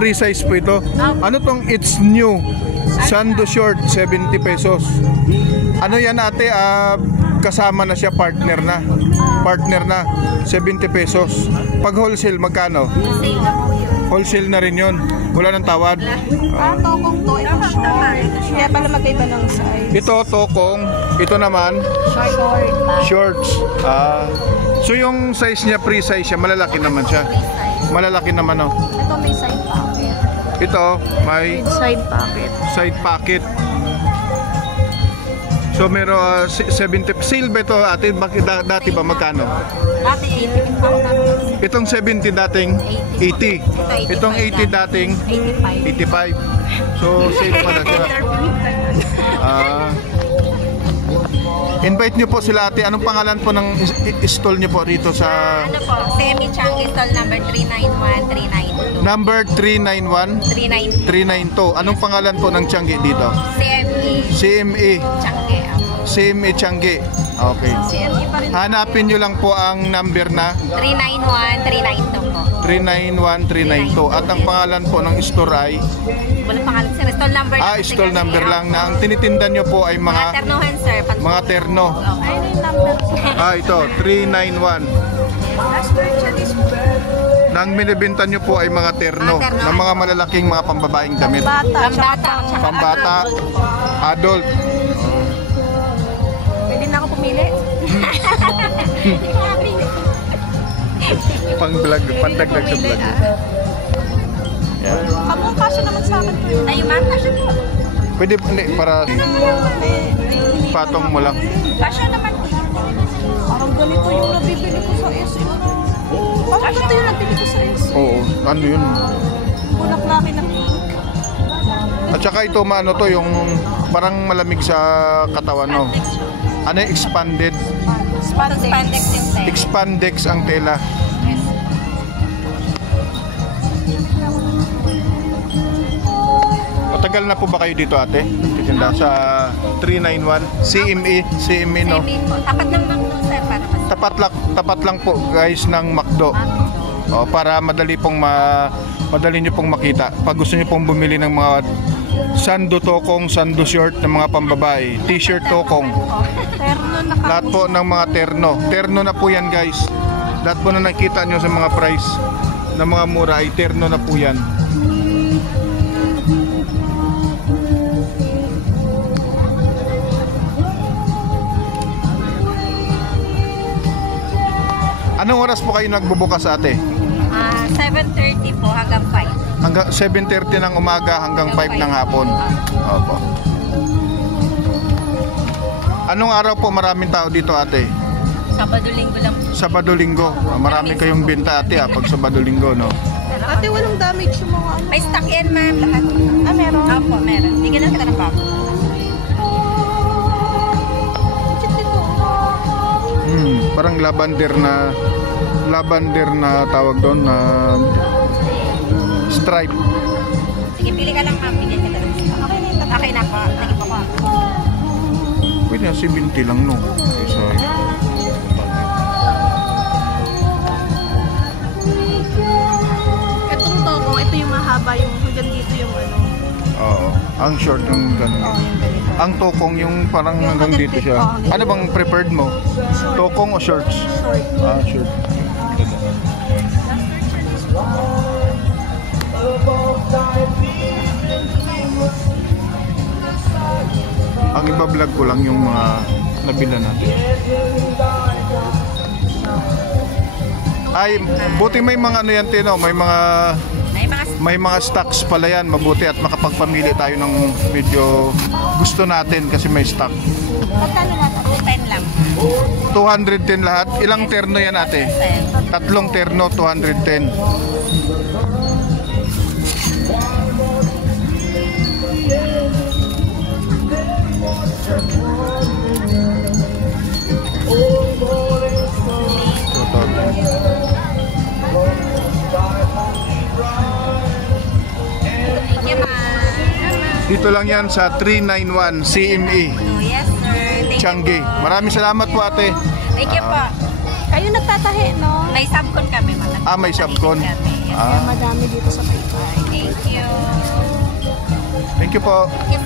Free size po ito. Ano tong it's new? Sando short, 70 pesos. Ano yan ate? Kasama na siya, partner na. Partner na, 70 pesos. Pag wholesale, magkano? Wholesale na rin yun. Wala nang tawad. Tokong to, ito short. Kaya pala magkaiba ng size. Ito, tokong. Ito naman, shorts. So yung size niya, free size siya, malalaki naman siya. Malalaki naman, oh. Ito may side pocket. Ito, may Side pocket. side pocket. So meron 70 sale ba ito ate? Bakit dati ba magkano? Dati 80. Itong 70 dating 80. Itong 80 dating 85. So sale pala siya. Invite nyo po sila ate. Anong pangalan po ng stall nyo po rito sa... Ano po? Semi Changi stall number 391-392. Number 391? 392. Anong pangalan po ng Changi dito? CME. CME. Changi. CME Changi. Okay. CME pa rin. Hanapin nyo lang po ang number na 391-392 po. 391-392. At ang pangalan po ng store ay... Walang pangalan sir. Stall number lang. Stall number lang na ang tinitinda nyo po ay Mga ternohan sir. mga terno. Okay. Ano yung number? Ito, 391. Nang binibenta nyo po ay mga terno, ng mga malalaking mga pambabaeng damit. Pambata, adult. Pwede na ako pumili. Pang-vlog, pandagdag sa vlog. Kamong kasya naman sa akin. Ayun ma'am, kasya po. Pwede hindi, para patong mo lang. Kasya naman. Parang ganito yung nabibili ko sa SM. Parang ito yung nabibili ko sa SM. Oo, ano yun? Bulaklaki na pink. At saka ito, maano to, yung parang malamig sa katawan, no? Ano yung expanded? Parang spandex yung tayo. Expandex ang tela. Matagal na po ba kayo dito ate? Titinda sa 391 CME no? Tapat lang McDo sir para mas Tapat lang po guys ng McDo. Para madali niyo pong makita. Pag gusto niyo pong bumili ng mga sando tokong, sando short ng mga pambabae, t-shirt tokong. Lahat po ng mga terno. Terno na po yan guys. Lahat po na nakita niyo sa mga price ng mga mura ay terno na po yan. Anong oras po kayo nagbubukas ate? 7:30 po hanggang 5. Hanggang 7:30 ng umaga hanggang 5 ng hapon. Opo. Anong araw po maraming tao dito ate? Sabado-linggo lang po. Sabado-linggo. Marami kayong binta ate pag Sabado-linggo no? Ate, walang damage yung mga ano. May stock yan ma'am lahat. Meron? Opo, meron. Bigyan lang kita ng bag. Parang lavender na tawag doon na stripe. Sige, pili ka lang ma'am. Bigyan kita ng stock. Okay na po. Sige po po. Pwede na 70 lang no. Sorry. Itong tokong, ito yung mahaba, yung hanggang dito yung ano. Oo. Ang short yung ganun. Ang tokong yung parang hanggang dito siya. Ano bang preferred mo? Tokong o shorts? Short. Short. Ang iba-vlog ko lang yung mga nabila natin. Ay, buti may mga ano yan Tino, may mga stocks pala yan, mabuti at makapagpamili tayo ng medyo gusto natin kasi may stock. Magkano lahat? 210 lang. 210 lahat. Ilang terno yan ate? 3 terno, 210. Dito lang yan sa 391 CME. Yes sir. Changi. Maraming salamat po ate. Thank you po. Kayo nagtatahi no? May subcon kami, mga. May subcon. Kaya madami dito sa Taytay. Thank you. Thank you po. Thank you